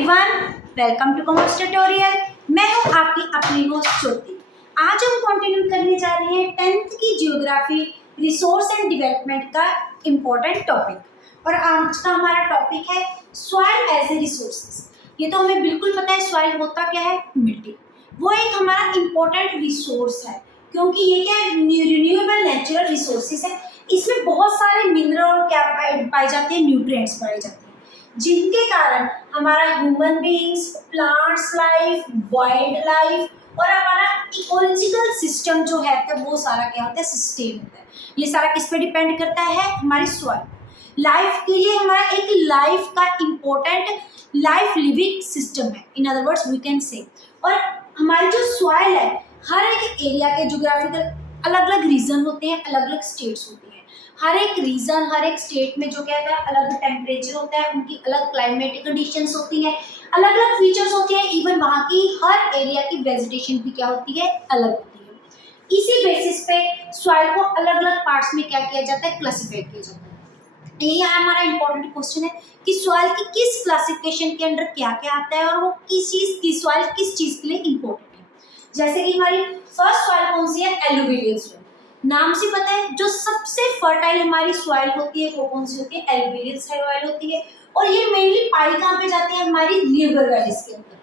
Everyone, welcome to commerce tutorial. मैं हूं आपकी अपनी होस्ट ज्योति। आज हम कंटिन्यू करने जा रहे हैं 10th की जियोग्राफी रिसोर्स एंड डेवलपमेंट का इम्पोर्टेंट टॉपिक। और आज का हमारा टॉपिक है सॉइल एज ए रिसोर्सेज। ये तो हमें बिल्कुल पता है सॉइल होता क्या है, मिट्टी। वो एक हमारा इम्पोर्टेंट रिसोर्स है क्योंकि ये क्या है, रिन्यूएबल नेचुरल रिसोर्सेज है। इसमें बहुत सारे मिनरल क्या पाए जाते हैं, न्यूट्रिएंट्स पाए जाते हैं, जिनके कारण हमारा human beings, plants life, wild life और हमारा इकोलॉजिकल सिस्टम जो है तो वो सारा क्या होता है, सस्टेन होता है। ये सारा किस पे डिपेंड करता है, हमारी सॉइल लाइफ के लिए। हमारा एक लाइफ का इम्पोर्टेंट लाइफ लिविंग सिस्टम है, in other words we can say. और हमारी जो सॉइल है, हर एक एरिया के ज्योग्राफिकल अलग अलग रीजन होते हैं, अलग अलग स्टेट्स होती हैं। हर एक रीजन, हर एक स्टेट में जो क्या है अलग टेम्परेचर होता है, उनकी अलग क्लाइमेटिक कंडीशंस होती हैं, अलग अलग फीचर्स होते हैं। इवन वहाँ की हर एरिया की वेजिटेशन भी क्या होती है, अलग होती है। इसी बेसिस पे सॉइल को अलग अलग पार्ट्स में क्या किया जाता है, क्लासिफाई किया जाता है। ये हमारा इंपॉर्टेंट क्वेश्चन है कि सॉइल की किस क्लासिफिकेशन के अंडर क्या क्या आता है और वो किस चीज की सॉइल किस चीज के लिए इम्पोर्टेंट है। जैसे कि हमारी फर्स्ट सॉइल कौन सी है, एलुवियल सॉइल। नाम से पता है जो सबसे फर्टाइल हमारी सॉइल होती है वो कौन सी होती है, एलुवियल सॉइल होती है। और ये मेनली पाई कहाँ पे जाती है, हमारी रिवर वैलीज के अंदर।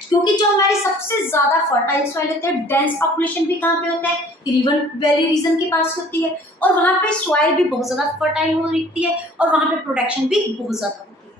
क्योंकि जो हमारी सबसे ज्यादा फर्टाइल सॉइल होती है, डेंस पॉपुलेशन भी कहाँ पे होता है, रिवर वैली रीजन के पास होती है। और वहाँ पे सॉइल भी बहुत ज्यादा फर्टाइल हो रही है और वहाँ पे प्रोडक्शन भी बहुत ज्यादा होती है।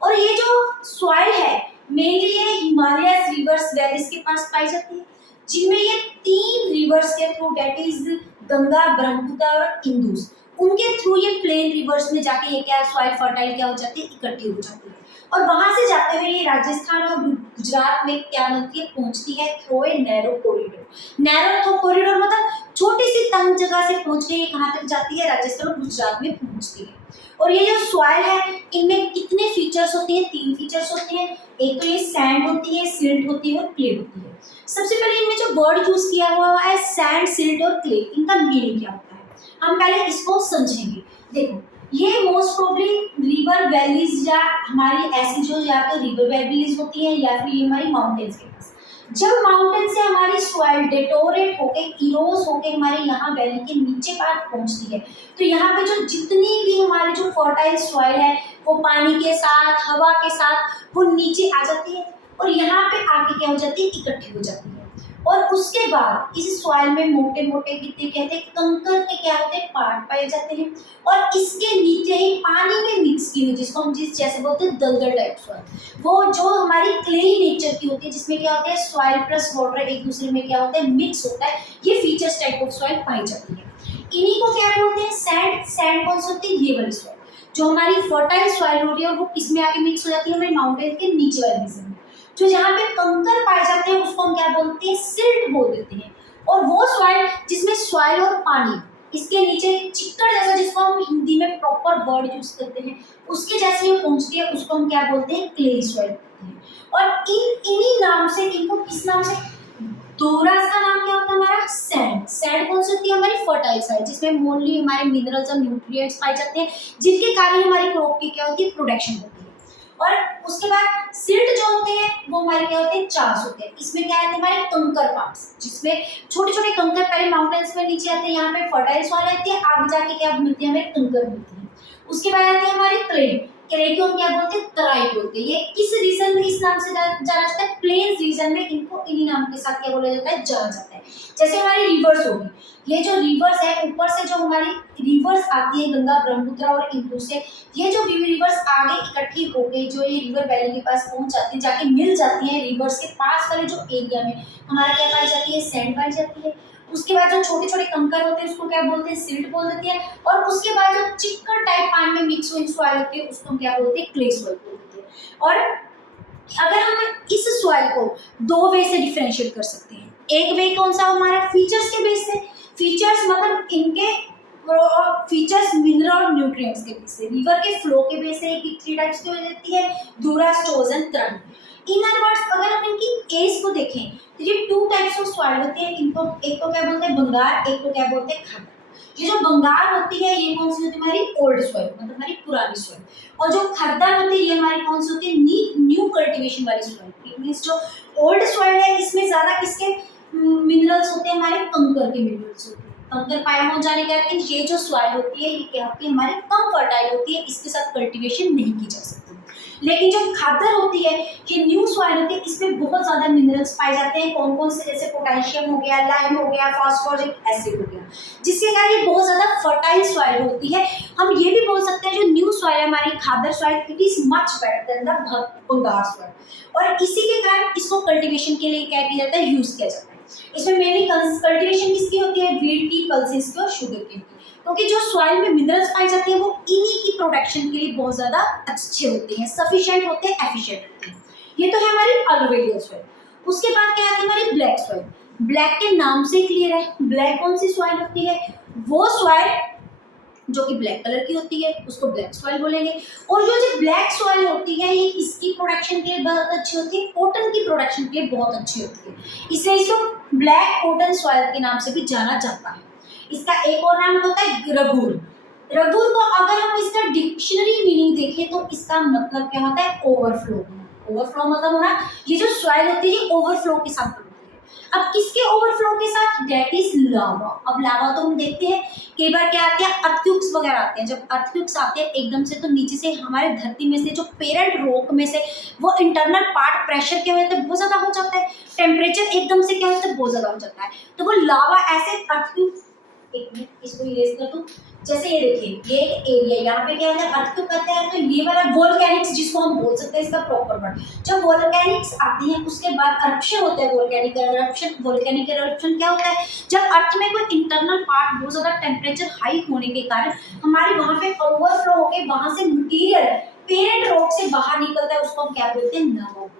और ये जो सॉइल है मेनली ये हिमालय रिवर्स वैलीज के पास पाई जाती है, जिनमें ये 3 रिवर्स के through, that is Ganga, Brahmaputra और इंदुस, उनके थ्रू ये प्लेन रिवर्स में जाके ये क्या सॉइल फर्टाइल क्या हो जाती है, इकट्ठी हो जाती है। और वहां से जाते हुए ये राजस्थान और गुजरात में क्या बनती है, पहुंचती है through a narrow corridor. Narrow corridor मतलब छोटी सी तंग जगह से पहुंच के ये कहाँ तक जाती है, राजस्थान और गुजरात में पहुंचती है। और ये जो सॉइल है इनमें कितने फीचर्स होते हैं, 3 फीचर्स होते हैं। एक तो ये सैंड होती है, सिल्ट होती है और क्ले होती है। सबसे पहले इनमें जो वर्ड यूज किया हुआ है सैंड, सिल्ट और क्ले, इनका मीनिंग क्या होता है हम पहले इसको समझेंगे। देखो, ये मोस्ट प्रोबेबली रिवर वैलीज या हमारी ऐसी जो या तो रिवर वैलीज होती है या फिर ये हमारी माउंटेन्स के पास। जब माउंटेन से हमारी सॉइल डेटोरेट होके, इरोज होके हमारे यहाँ वैली के नीचे पार्ट पहुंचती है, तो यहाँ पे जो जितनी भी हमारी जो फर्टाइल सॉइल है वो पानी के साथ, हवा के साथ वो नीचे आ जाती है और यहाँ पे आके क्या हो जाती है, इकट्ठी हो जाती है। और उसके बाद इस सॉइल में मोटे मोटे कितने कहते हैं, कंकर के क्या होते हैं, पार्ट पाए जाते हैं। और इसके नीचे ही पानी में मिक्स की हुई, जिसको हम जिस जैसे बोलते हैं दलदल टाइप सॉइल, वो जो हमारी क्लेई नेचर की होती है, जिसमें क्या होता है सॉइल प्लस वाटर एक दूसरे में क्या होता है, मिक्स होता है। ये फीचर्स टाइप ऑफ सॉइल पाई जाती है। इन्हीं को क्या बोलते हैं, सैंड। सैंड कौन सी होती है, ये वाली सॉइल जो हमारी फर्टाइल सॉइल होती है, वो किसमें आके मिक्स हो जाती है, हमारे माउंटेन के नीचे वाले रीजन में। जो यहाँ पे कंकर पाए जाते हैं उसको हम क्या बोलते हैं, सिल्ट बोल देते हैं। और वो सॉइल जिसमें सॉइल और पानी, इसके नीचे चिक्कड़ जैसा, जिसको हम हिंदी में प्रॉपर वर्ड यूज करते हैं, उसके जैसे ये पहुंचती है, उसको हम क्या बोलते हैं, क्ले सॉइल बोलते हैं। और इन्हीं नाम से, इनको किस नाम से, दोहरा का नाम क्या होता है हमारा, सैंड। सैंड कौन सी होती है, हमारी फर्टाइल सॉइल, जिसमें मोस्टली हमारे मिनरल्स और न्यूट्रिएंट्स पाए जाते हैं, जिनके कारण हमारी क्रॉप की क्या होती है, प्रोडक्शन होती है। और उसके बाद सिल्ट जो होते हैं वो हमारे क्या होते हैं, चार्ज होते हैं। इसमें क्या आते हैं, हमारे कंकर पार्ट्स, जिसमें छोटे छोटे कंकर पहले माउंटेन्स में नीचे आते हैं, यहाँ पे फर्टाइल सॉइल आती है, आगे जाके क्या मिलती है, हमें कंकर मिलती है। उसके बाद आती है हमारी क्ले। क्ले को हम क्या बोलते हैं, तराई बोलते हैं। ये किस रीजन में इस नाम से जाना जाता है, प्लेन्स रीजन में इनको इन्हीं नाम के साथ क्या बोला जाता है, जाना जाता है। जैसे हमारी रिवर्स होगी, ये जो रिवर्स है ऊपर से जो हमारी रिवर्स आती है गंगा, ब्रह्मपुत्र और इंदु से, ये जो रिवर्स आगे इकट्ठी हो गई, जो ये रिवर वैली के पास पहुंच जाती है, जाके मिल जाती है रिवर्स के पास वाले जो एरिया में हमारा क्या पाई जाती है, सैंड पाई जाती है। उसके बाद जो छोटे छोटे कंकर होते हैं उसको क्या बोलते हैं, सिल्ट बोल देते हैं। और उसके बाद जो चिक्कड़ टाइप पानी में मिक्स हुई सॉइल होती है उसको हम क्या बोलते हैं, क्ले सॉइल बोलते हैं। और अगर हम इस सॉइल को 2 वे से डिफरेंशिएट कर सकते हैं। एक वे कौन सा, हमारा फीचर्स के बेस से। फीचर्स मतलब इनके फीचर्स मिनरल और न्यूट्रिएंट्स के बेस से। रिवर के फ्लो के बेस से 3 टाइप्स की हो जाती है, दूरा, स्टोर्स एंड त्रन। इन अदर वर्ड्स अगर हम इनकी एज को देखें तो ये 2 टाइप्स ऑफ सॉइल होती है। इनको एक को क्या बोलते हैं, बंगार, एक को क्या बोलते हैं, खादर। ये जो बंगाल होती है ये कौन सी होती है हमारी ओल्ड सॉइल, मतलब हमारी पुरानी सॉइल। और जो खद्दर होती है ये हमारी कौन सी होती है न्यू कल्टीवेशन वाली सॉइल। इट मींस जो ओल्ड सॉइल है इसमें ज्यादा किसके मिनरल्स होते हैं, हमारे कंकर के मिनरल्स होते हैं। कंकर पाया हो जाने के कारण ये जो सॉइल होती है ये क्या होती है, हमारी कम फर्टाइल होती है, इसके साथ कल्टीवेशन नहीं की जा सकती। लेकिन जो खादर होती है ये न्यू सॉइल होती है, इसमें बहुत ज्यादा मिनरल्स पाए जाते हैं। कौन कौन से, जैसे पोटेशियम हो गया, लाइम हो गया, फास्फोरिक एसिड हो गया, जिसके कारण ये बहुत ज्यादा फर्टाइल सॉइल होती है। हम ये भी बोल सकते हैं जो न्यू सॉइल है हमारी khadar soil, it is much better than the Bengal soil. और इसी के कारण इसको कल्टीवेशन के लिए क्या किया जाता है, यूज किया जाता है। इसमें मेनली कल्टीवेशन किसकी होती है, व्हीट की, पल्सेस की और शुगर की। क्योंकि जो सॉइल में मिनरल्स पाए जाते हैं वो इन्हीं की प्रोडक्शन के लिए बहुत ज्यादा अच्छे होते हैं, सफिशिएंट होते हैं, एफिशिएंट होते हैं। ये तो है हमारी अलुवियल सॉइल। उसके बाद क्या आती है हमारी ब्लैक सॉइल। ब्लैक के नाम से क्लियर है, ब्लैक कौन सी सॉइल होती है, वो सॉइल जो कि ब्लैक कलर की होती है उसको ब्लैक सॉइल बोलेंगे। और जो ब्लैक सॉइल होती है ये इसकी प्रोडक्शन के लिए बहुत अच्छी होती है, कॉटन की प्रोडक्शन के लिए बहुत अच्छी होती है, इसलिए इसको ब्लैक कॉटन सॉइल के नाम से भी जाना जाता है। इसका एक और नाम होता है रगूर। रगूर को अगर हम इसका डिक्शनरी मीनिंग देखें तो इसका मतलब क्या होता है, ओवरफ्लो। ओवरफ्लो मतलब होना, ये जो सॉइल होती है ये ओवरफ्लो के साथ होती है। अब किसके ओवरफ्लो के साथ, दैट इज लावा। अब लावा तो हम देखते हैं कई बार क्या आते हैं, अर्थक्वेक्स वगैरह आते हैं। जब अर्थक्वेक्स आते हैं एकदम से तो नीचे से हमारे धरती में से जो पेरेंट रॉक में से वो इंटरनल पार्ट प्रेशर क्या होता है, बहुत ज्यादा हो जाता है, टेम्परेचर एकदम से क्या होता है, बहुत ज्यादा हो जाता है। तो वो लावा ऐसे अर्थक्वेक, एक मिनट इसको इरेज कर दूं। जैसे ये देखिए ये एक एरिया, यहाँ पे क्या होता है, अर्थक्वेक करते हैं तो ये वाला वोल्केनिक्स जिसको हम बोल सकते हैं, इसका प्रॉपर वर्ड। जब वोल्केनिक्स आती है उसके बाद eruption होता है, वोल्केनिक eruption। वोल्केनिक eruption क्या होता है, जब अर्थ में कोई इंटरनल पार्ट बहुत ज्यादा टेम्परेचर हाई होने के कारण हमारे वहां पे ओवरफ्लो होके वहां से मटीरियल पेरेंट रॉक से बाहर निकलता है, उसको हम क्या बोलते हैं, लावा बोलते हैं।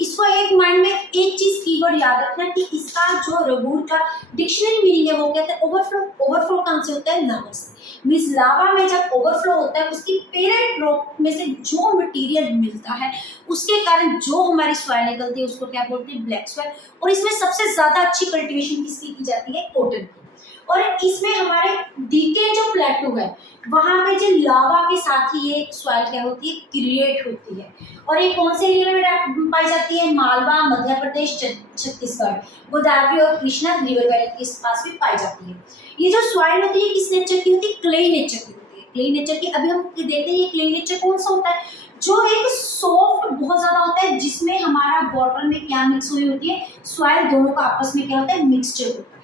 इसको एक माइंड में एक चीज कीवर्ड याद रखना कि इसका जो रगूर का डिक्शनरी मीनिंग है वो कहते हैं ओवरफ्लो। ओवरफ्लो कहां से होता है, लावा से। मींस लावा में जब ओवरफ्लो होता है उसकी पेरेंट रॉक में से जो मटेरियल मिलता है उसके कारण जो हमारी सॉइल निकलती है उसको क्या बोलते हैं, ब्लैक सॉइल। और इसमें सबसे ज्यादा अच्छी कल्टीवेशन किसकी की जाती है, कॉटन की। और इसमें हमारे डीके जो प्लेटो है वहां पे जो लावा के साथ ही ये सॉइल क्या होती है, क्रिएट होती है। और ये कौन से एरिया में पाई जाती है, मालवा, मध्य प्रदेश, छत्तीसगढ़, गोदावरी और कृष्णा रिवर वैली के पास भी पाई जाती है। ये जो सॉइल होती है किस नेचर की होती है, क्ले नेचर की होती है। क्ले नेचर की अभी हम देखते हैं ये क्ले नेचर कौन सा होता है, जो एक सॉफ्ट बहुत ज्यादा होता है, जिसमें हमारा वाटर में क्या मिक्स हुई होती है, सॉइल दोनों का आपस में क्या होता है, मिक्सचर होता है,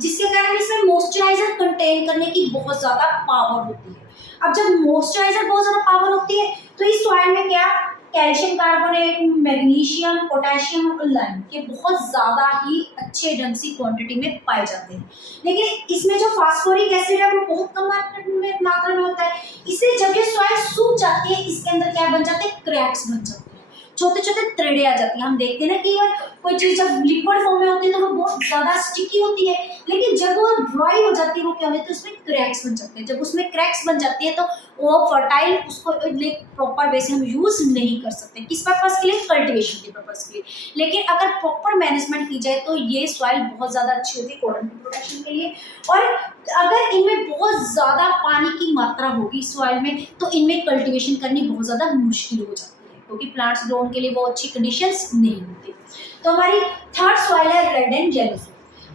जिसके कारण इसमें मॉइस्चराइजर कंटेन करने की बहुत ज्यादा पावर होती है। अब जब मॉइस्चराइजर बहुत ज्यादा पावर होती है तो इस सॉइल में क्या, कैल्शियम कार्बोनेट, मैग्नीशियम, पोटेशियम और लाइम के बहुत ज्यादा ही अच्छे ढंग से क्वांटिटी में पाए जाते हैं। लेकिन इसमें जो फास्फोरिक एसिड है वो बहुत कम मात्रा में होता है, इसलिए जब ये सॉइल सूख जाती है इसके अंदर क्या बन जाते हैं, क्रैक्स बन जाते हैं, छोटे छोटे थ्रेडें आ जाती हैं। हम देखते हैं ना कि कोई चीज जब लिक्विड फॉर्म में होती है तो वो बहुत ज्यादा स्टिकी होती है, लेकिन जब वो ड्राई हो जाती है वो क्या होता है, उसमें क्रैक्स बन जाते हैं। जब उसमें क्रैक्स बन जाती है तो वो फर्टाइल उसको प्रॉपर वे से हम यूज नहीं कर सकते। किस पर्पज के लिए, कल्टीवेशन के पर्पज के लिए। लेकिन अगर प्रॉपर मैनेजमेंट की जाए तो ये सॉइल बहुत ज्यादा अच्छी होती है कॉटन की प्रोडक्शन के लिए। और अगर इनमें बहुत ज्यादा पानी की मात्रा होगी सॉइल में तो इनमें कल्टीवेशन करनी बहुत ज्यादा मुश्किल हो जाती है, क्योंकि प्लांट्स ग्रो के लिए वो अच्छी कंडीशंस नहीं होती। तो हमारी थर्ड सॉइल है रेड एंड येलो सॉइल।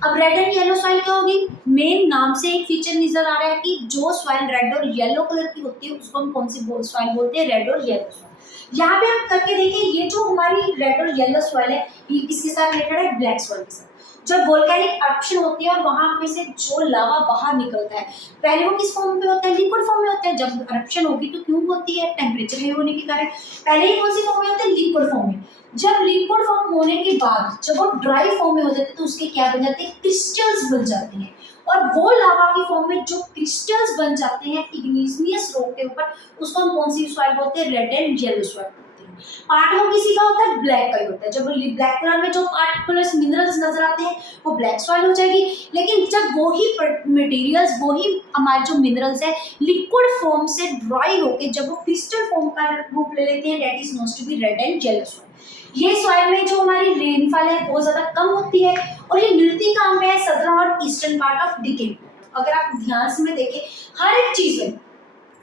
अब रेड एंड येलो सॉइल क्या होगी, मेन नाम से एक फीचर नजर आ रहा है कि जो सॉइल रेड और येलो कलर की होती है उसको हम कौन सी सॉइल बोलते हैं, रेड और येलो सॉइल। यहाँ पे हम करके देखिए ये जो हमारी रेड और येलो सॉइल है ये किसके साथ रिलेटेड है, ब्लैक सॉइल के साथ। जब वोल्केनिक eruption होती है और वहां में से जो लावा बाहर निकलता है, पहले वो किस फॉर्म में होता है, लिक्विड फॉर्म में होता है। जब eruption होगी तो क्यों होती है, टेम्परेचर हाई होने के कारण। पहले ही कौन सी फॉर्म में होता है, लिक्विड फॉर्म में। जब लिक्विड फॉर्म होने के बाद जब वो ड्राई फॉर्म में हो जाते हैं तो उसके क्या बन जाते हैं, क्रिस्टल्स बन जाते हैं। और वो लावा की फॉर्म में जो क्रिस्टल्स बन जाते हैं इग्निशियस रॉक के ऊपर, उसको हम कौन सी सॉइल बोलते हैं, red and yellow soil. Part वो किसी का होता है, ब्लैक का ही होता है। जब ब्लैक कलर में जो पार्टिकुलर मिनरल्स नजर आते हैं वो ब्लैक सॉइल हो जाएगी। लेकिन जब वो ही मटेरियल्स, वो ही हमारे जो मिनरल्स है लिक्विड फॉर्म से ड्राई होके जब वो क्रिस्टल फॉर्म का रूप ले लेते हैं, that is knowns to be red and yellow soil. ये सॉइल में जो हमारी रेनफॉल है बहुत ज्यादा कम होती है और ये मिलती कहाँ पे है, सदर्न और ईस्टर्न पार्ट ऑफ डिके। अगर आप ध्यान से में देखें हर एक चीज में,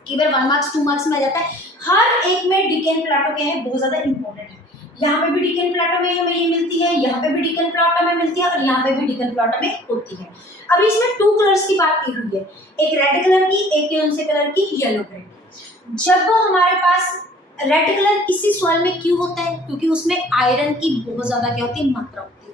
केवल 1 मार्क्स 2 मार्क्स में आ जाता है, हर एक में डिकेन प्लाटो क्या है बहुत ज्यादा इंपॉर्टेंट है। यहाँ पे भी डिकेन प्लाटो में हमें ये मिलती है, यहाँ पे भी डिकेन प्लाटो में मिलती है और यहाँ पे भी डिकेन प्लाटो में होती है। अभी इसमें 2 कलर्स की बात की हुई है, एक रेड कलर की, एक कौन से कलर की, येलो कलर। जब वो हमारे पास रेड कलर किसी सॉइल में क्यों होता है, क्योंकि उसमें आयरन की बहुत ज्यादा क्या होती है, मात्रा होती है।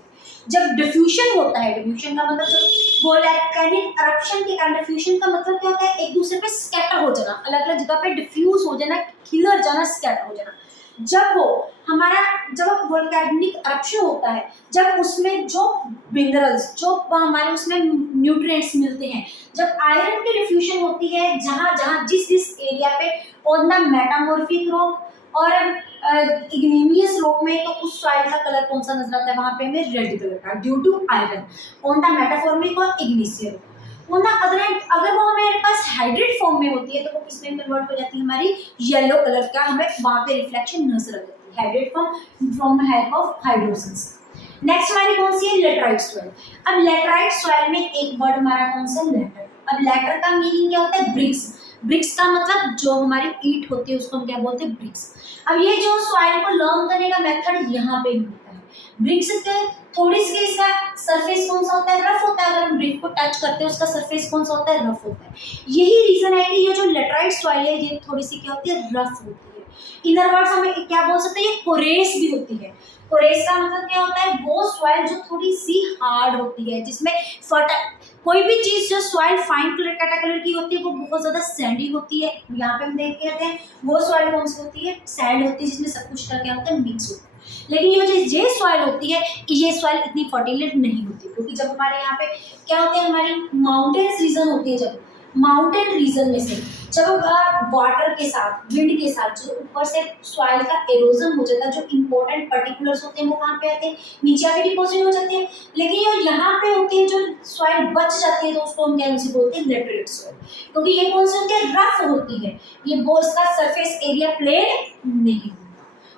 जब डिफ्यूजन होता है, डिफ्यूजन का मतलब जब वोलेकेनिक eruption के कारण, डिफ्यूजन का मतलब क्या होता है, एक दूसरे पे स्कैटर हो जाना, अलग अलग जगह पे डिफ्यूज हो जाना, खिलर जाना, स्कैटर हो जाना। जब वो हमारा जब वोल्केनिक eruption होता है, जब उसमें जो मिनरल्स, जो हमारे उसमें न्यूट्रिएंट्स मिलते हैं, जब आयरन की डिफ्यूजन होती है जहाँ जहाँ जिस जिस एरिया पे ऑन द मेटामॉर्फिक रॉक और इग्नियस रॉक में, तो उस सॉइल का कलर कौन सा नजर आता है, वहां पे हमें रेड कलर का, due to iron on the metamorphic और igneous. On the other hand अगर वो हमारे पास हाइड्रेट फॉर्म में होती है तो वो किसमें कन्वर्ट हो जाती है, हमारी येलो कलर का हमें वहां पे रिफ्लेक्शन नजर आ जाती है, hydrate form from help of hidrosis. Next हमारी कौन सी है, लेटराइट सॉइल। अब लेटराइट सॉइल में एक वर्ड हमारा कौन सा, लेटर। अब लेटर का मीनिंग क्या होता है, ब्रिक्स। ब्रिक्स का मतलब जो हमारी ईंट होती है उसको हम क्या बोलते हैं, ब्रिक्स। अब ये जो सॉइल को लर्न करने का मेथड यहाँ पे होता है। ब्रिक्स के थोड़ी सी इसका सरफेस कौन सा होता है, रफ होता है। अगर हम ब्रिक को टच करते हैं उसका सरफेस कौन सा होता है, रफ होता है। यही रीजन है कि ये जो लेटराइट सॉइल है ये थोड़ी सी क्या होती है, रफ होती है। इनर वर्ड्स हमें क्या बोल सकते हैं, ये कोरेस भी होती है। कोरेस का मतलब क्या होता है, वो सॉइल जो थोड़ी सी हार्ड होती है, जिसमें कोई भी चीज जो सॉइल फाइन कैटेगरी की होती है वो बहुत ज्यादा सैंडी होती है। यहाँ पे हम देख के आते हैं वो सॉइल कौन सी होती है, सैंड होती है, जिसमें सब कुछ का क्या होता है, मिक्स होता है। लेकिन ये सॉइल होती है, ये सॉइल इतनी फर्टिलाइज नहीं होती, क्योंकि जब हमारे यहाँ पे क्या होते हैं, हमारी माउंटेन्स रीजन होती है, जब माउंटेन रीजन में से जब वाटर के साथ, विंड के साथ जो ऊपर से सॉइल का एरोजन हो जाता है, जो इंपॉर्टेंट पर्टिकुलर्स होते हैं वो कहाँ पे आते हैं, नीचे आके डिपॉजिट हो जाते हैं। लेकिन ये यहाँ पे होती है जो सॉइल बच जाती है, तो उसको हम क्या बोलते हैं, लेटरेट सॉइल, क्योंकि ये कौन सी होती है, रफ होती है, ये इसका सरफेस एरिया प्लेन नहीं होता।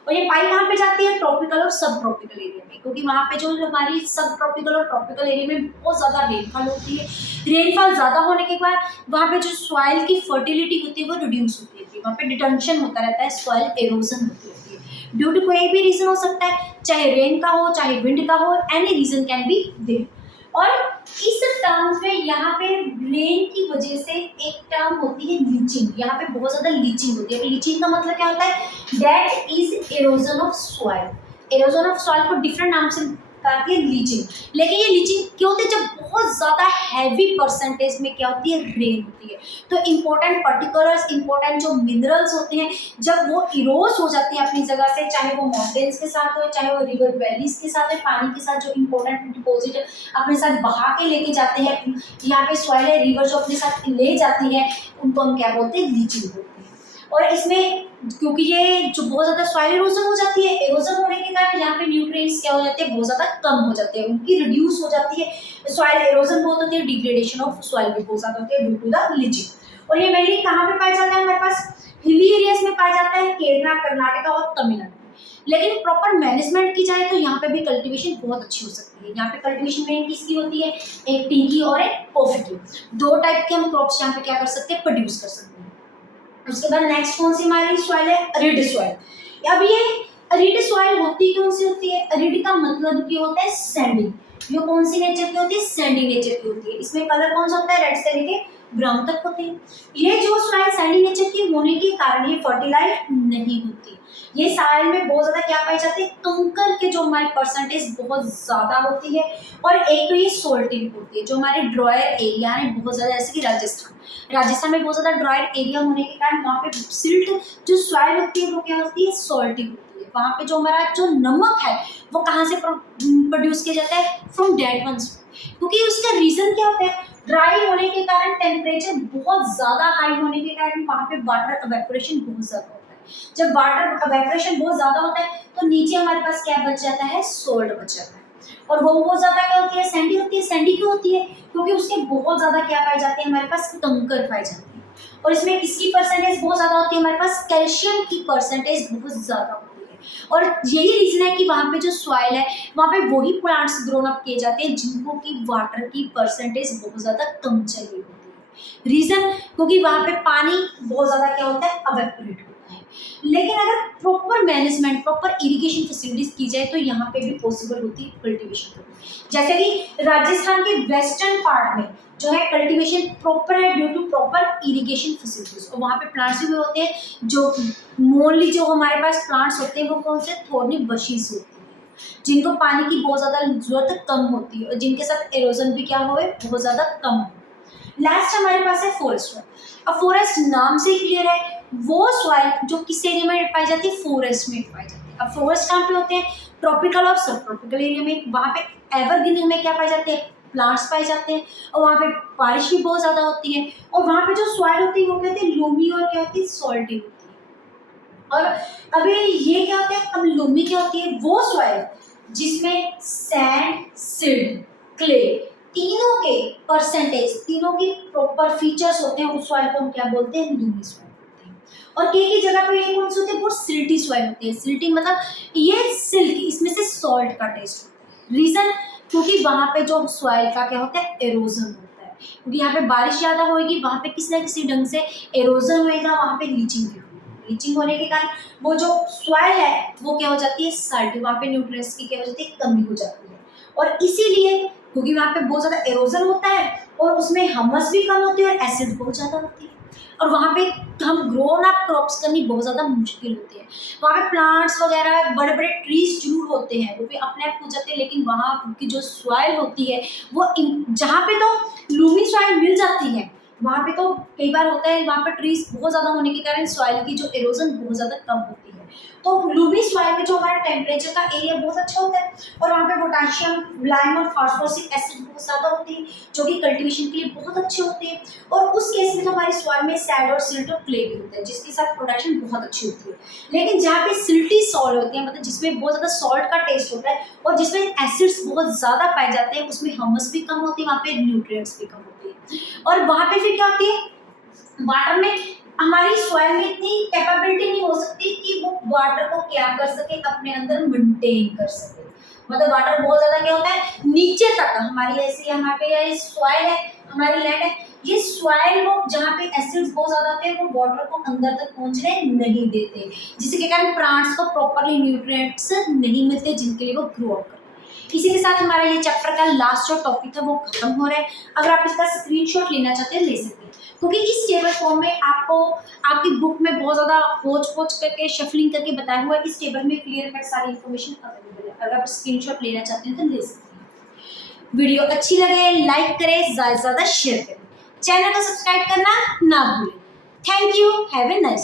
और ये पाई कहाँ पे जाती है, ट्रॉपिकल और सब ट्रॉपिकल एरिया में, क्योंकि वहाँ पे जो हमारी सब ट्रॉपिकल और ट्रॉपिकल एरिया में बहुत ज़्यादा रेनफॉल होती है। रेनफॉल ज़्यादा होने के बाद वहाँ पे जो सॉइल की फर्टिलिटी होती है वो रिड्यूस होती है, वहाँ पे डिटेंशन होता रहता है, सॉइल एरोजन होती रहती है, ड्यू टू कोई भी रीजन हो सकता है, चाहे रेन का हो, चाहे विंड का हो, any reason can be there. और इस टर्म में यहाँ पे रेन की वजह से एक टर्म होती है लीचिंग, यहाँ पे बहुत ज्यादा लीचिंग होती है। लीचिंग का मतलब क्या होता है, that is halogen of soil. Halogen of soil को डिफरेंट नाम से कहती है लीचिंग। लेकिन ये लीचिंग क्यों होती है, जब बहुत ज्यादा हैवी परसेंटेज में क्या होती है, रेन होती है, तो इंपॉर्टेंट पर्टिकुलर्स, इंपॉर्टेंट जो मिनरल्स होते हैं, जब वो इरोज हो जाती है अपनी जगह से, चाहे वो माउंटेन्स के साथ हो, चाहे वो रिवर वैलीज के साथ है, पानी के साथ जो इंपॉर्टेंट डिपॉजिट अपने साथ बहा के लेके जाते हैं, यहाँ पे सॉइल है, रिवर जो अपने साथ ले जाती है, उनको हम क्या बोलते हैं, लीचिंग बोलते हैं। और इसमें क्योंकि ये जो बहुत ज्यादा सॉइल एरोजन हो जाती है, एरोजन होने के कारण यहाँ पे न्यूट्रिएंट्स क्या हो जाते हैं, बहुत ज्यादा कम हो जाते हैं, उनकी रिड्यूस हो जाती है। सॉइल एरोजन बहुत होती है, डिग्रेडेशन ऑफ सॉइल भी बहुत ज्यादा होती है ड्यू टू द लीचिंग। और ये मेनली कहाँ पे पाया जाता है, हमारे पास हिली एरियाज में पाया जाता है, केरला, कर्नाटका और तमिलनाडु। लेकिन प्रॉपर मैनेजमेंट की जाए तो यहाँ पे भी कल्टीवेशन बहुत अच्छी हो सकती है। यहाँ पे कल्टीवेशन मेन किसकी होती है, एक टी की और एक कॉफी की, दो टाइप के हम क्रॉप्स यहाँ पे क्या कर सकते हैं, प्रोड्यूस कर सकते हैं। उसके बाद नेक्स्ट कौन सी हमारी सॉइल है, अरिड सॉइल। अब ये अरिड सॉइल होती कौन सी होती है, अरिड का मतलब क्या होता है, सैंडी। ये कौन सी नेचर की होती है, सैंडी नेचर की होती है। इसमें कलर कौन सा होता है, रेड से लेके ब्राउन तक होते हैं। ये जो सॉइल सैंडी नेचर की होने के कारण ये फर्टिलाइज नहीं होती। ये सॉइल में बहुत ज्यादा क्या पाई जाती है, कंकर के जो हमारी परसेंटेज बहुत ज्यादा होती है। और एक तो ये सोल्टी होती है, जो हमारे ड्रायर एरिया है बहुत ज्यादा, जैसे कि राजस्थान में बहुत ज्यादा ड्रायर एरिया होने के कारण वहाँ पे सिल्ट जो सॉइल होती है वो क्या होती है, सॉल्टी होती है। वहाँ पे जो हमारा जो नमक है वो कहाँ से प्रोड्यूस किया जाता है, फ्रॉम डेड वंस, क्योंकि उसका रीजन क्या होता है, ड्राई होने के कारण, टेम्परेचर बहुत ज्यादा हाई होने के कारण वहाँ पे वाटर इवेपोरेशन बहुत ज्यादा होता है। जब वाटर इवेपोरेशन बहुत ज्यादा होता है तो नीचे हमारे पास क्या बच जाता है, सोल्ट बच जाता है। और वो ज्यादा क्या होती है, सैंडी होती है। सैंडी क्यों होती है, क्योंकि उसके बहुत ज्यादा क्या पाई जाती है, हमारे पास कंकर पाई जाती है। और इसमें किसकी परसेंटेज बहुत ज्यादा होती है, हमारे पास कैल्शियम की परसेंटेज बहुत ज्यादा होती है। और यही रीज़न है कि वहाँ पे जो सॉइल है वहाँ पे वही प्लांट्स ग्रोन अप किए जाते हैं जिनको कि वाटर की परसेंटेज बहुत ज़्यादा कम चाहिए होती है। रीज़न क्योंकि वहाँ पे पानी बहुत ज़्यादा क्या होता है, अवेपोरेट होता है। लेकिन अगर proper management, proper irrigation facilities की जाए तो यहाँ पे भी पॉसिबल होती है कल्टीवेशन करनी। जैसे कि राजस्थान के वेस्टर्न पार्ट में जो है कल्टीवेशन प्रॉपर है due to proper irrigation facilities, और वहाँ पे प्लांट्स भी होते हैं जो मोनली जो हमारे पास प्लांट्स होते हैं वो कौन से, थोर्नी बशीज होती है जिनको पानी की बहुत ज़्यादा जरूरत कम होती है और जिनके साथ एरोजन भी क्या हो बहुत ज़्यादा कम हो। लास्ट हमारे पास है फॉरेस्ट सॉइल। अब फॉरेस्ट नाम से ही क्लियर है, वो सॉइल जो किस एरिया में पाई जाती है, फॉरेस्ट में पाई जाती है। अब फॉरेस्ट कहाँ पे होते हैं, ट्रॉपिकल और सब ट्रॉपिकल एरिया में। वहाँ पे एवरग्रीन में क्या पाए जाते हैं, प्लांट्स पाए जाते हैं, और वहाँ पे बारिश भी बहुत ज़्यादा होती है। और वहाँ पे जो सॉइल होती है वो कहते हैं लूमी और क्या होती है, सॉल्टी होती है। और अभी ये क्या होता है, अब लूमी क्या होती है, वो सॉइल जिसमें सैंड, सिल्ट, क्ले तीनों के परसेंटेज, तीनों के प्रॉपर फीचर्स होते हैं, उस सॉइल को हम क्या बोलते हैं, लूमी सॉइल बोलते हैं। और कई जगह पे ये कौन सी होती है, वो सिल्टी सॉइल होती है। सिल्टी मतलब ये सिल्क, इसमें से सॉल्ट का टेस्ट होता है। रीजन क्योंकि वहाँ पे जो सॉइल का क्या होता है, एरोजन होता है, क्योंकि यहाँ पे बारिश ज़्यादा होगी, वहाँ पे किसी न किसी ढंग से एरोजन होएगा, वहाँ पे लीचिंग भी होगी। लीचिंग होने के कारण वो जो सॉइल है वो क्या हो जाती है, साल्टी, वहाँ पे न्यूट्रिएंट्स की क्या हो जाती है, कमी हो जाती है। और इसीलिए क्योंकि वहाँ पे बहुत ज़्यादा एरोजन होता है और उसमें हमस भी कम होती है और एसिड बहुत ज़्यादा होती है, और वहाँ पे हम ग्रोन अप क्रॉप्स करनी बहुत ज़्यादा मुश्किल होती है। वहाँ पे प्लांट्स वगैरह बड़े बड़े ट्रीज जरूर होते हैं, वो भी अपने आप हो जाते हैं, लेकिन वहाँ की जो सॉइल होती है वो जहाँ पे तो लूमी सॉइल मिल जाती है, वहाँ पे तो कई बार होता है वहाँ पे ट्रीज बहुत ज़्यादा होने के कारण सॉइल की जो एरोजन बहुत ज़्यादा कम होती है। तो लूमी सॉइल में जो हमारा टेम्परेचर का एरिया बहुत अच्छा होता है, और वहाँ पे पोटाशियम, लाइम और फास्फोरिक एसिड बहुत ज़्यादा होती है जो कि कल्टीवेशन के लिए बहुत अच्छे होते हैं। और उस केस में तो हमारी सॉइल में सैंड और सिल्ट और क्ले भी होता है जिसके साथ प्रोडक्शन बहुत अच्छी होती है। लेकिन जहाँ पे सिल्टी सॉइल होती है, मतलब जिसमें बहुत ज़्यादा सॉल्ट का टेस्ट होता है और जिसमें एसिड्स बहुत ज़्यादा पाए जाते हैं, उसमें हमस भी कम होती है, वहाँ पे न्यूट्रिएंट्स भी कम होती है। और वहाँ पे फिर क्या होती है, वाटर में हमारी सॉइल में इतनी कैपेबिलिटी नहीं हो सकती कि वो वाटर को क्या कर सके, अपने अंदर मेंटेन कर सके। मतलब वाटर बहुत ज्यादा क्या होता है, नीचे तक हमारी, ऐसे यहाँ पे ये सॉइल है, हमारी लैंड है, ये सॉइल वो जहाँ पे एसिड्स बहुत ज्यादा होते हैं वो वाटर को अंदर तक पहुंचने नहीं देते, जिसके कारण प्लांट्स को प्रॉपरली न्यूट्रिएंट्स नहीं मिलते जिनके लिए वो ग्रो अप करते। इसी के साथ हमारा ये चैप्टर का लास्ट जो टॉपिक है वो खत्म हो रहा है। अगर आप इसका स्क्रीनशॉट लेना चाहते हैं ले सकते हैं, क्योंकि इस टेबल फॉर्म में आपको आपकी बुक में बहुत ज़्यादा खोज करके शफलिंग करके बताया हुआ है। इस टेबल में क्लियर कट सारी इन्फॉर्मेशन अवेलेबल है। अगर आप स्क्रीनशॉट लेना चाहते हैं तो ले सकते हैं। वीडियो अच्छी लगे लाइक करें, ज़्यादा से ज़्यादा शेयर करें, चैनल को सब्सक्राइब करना ना भूलें। Thank you, have a nice